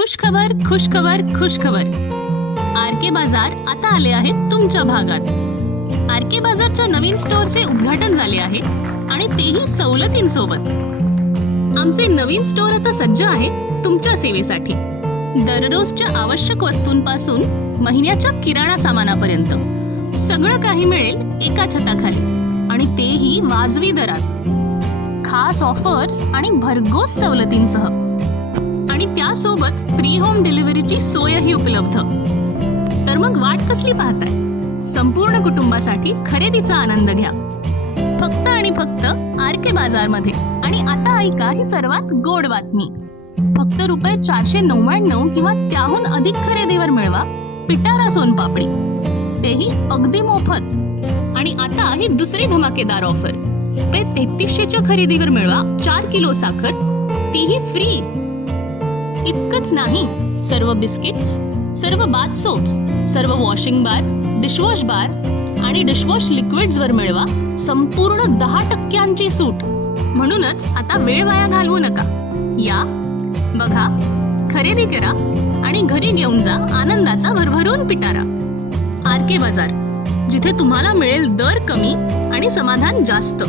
खुशखबर खुशखबर खुशखबर. RK. बाजार आता आले आहेत तुमच्या भागात. आर.के. बाजारच्या नवीन स्टोअरचे उद्घाटन झाले आहे आणि तेही सवलतींसोबत. आमचे नवीन स्टोअर आता सज्ज आहे तुमच्या सेवेसाठी. दररोजच्या आवश्यक वस्तूंपासून महिन्याच्या किराणा सामानापर्यंत सगळं काही मिळेल एका छताखाली आणि तेही वाजवी दरात. खास ऑफर्स आणि भरघोस सवलतींसह आणि त्यासोबत फ्री होम डिलिव्हरीची सोयही उपलब्ध. तर मग वाट कसली पाहताय? संपूर्ण कुटुंबासाठी खरेदीचा आनंद घ्या फक्त आणि फक्त आर.के. बाजारमध्ये. आणि आता ऐका ही सर्वात गोड बातमी. फक्त रुपये 499 किंवा त्याहून अधिक खरेदीवर मिळवा पिटारा सोनपापडी, तेही अगदी मोफत. आणि आता ही दुसरी धमाकेदार ऑफर. रुपये 3300च्या खरेदीवर मिळवा 4 किलो साखर, तीही फ्री. इतकंच नाही, सर्व बिस्किट्स, सर्व बाथ सोप्स, सर्व वॉशिंग बार, डिशवॉश बार आणि डिशवॉश लिक्विड्सवर मिळवा संपूर्ण 10% सूट. म्हणूनच आता वेळ वाया घालवू नका. या, बघा, खरेदी करा आणि घरी घेऊन जा आनंदाचा भरभरून पिटारा. आर.के. बाजार, जिथे तुम्हाला मिळेल दर कमी आणि समाधान जास्त.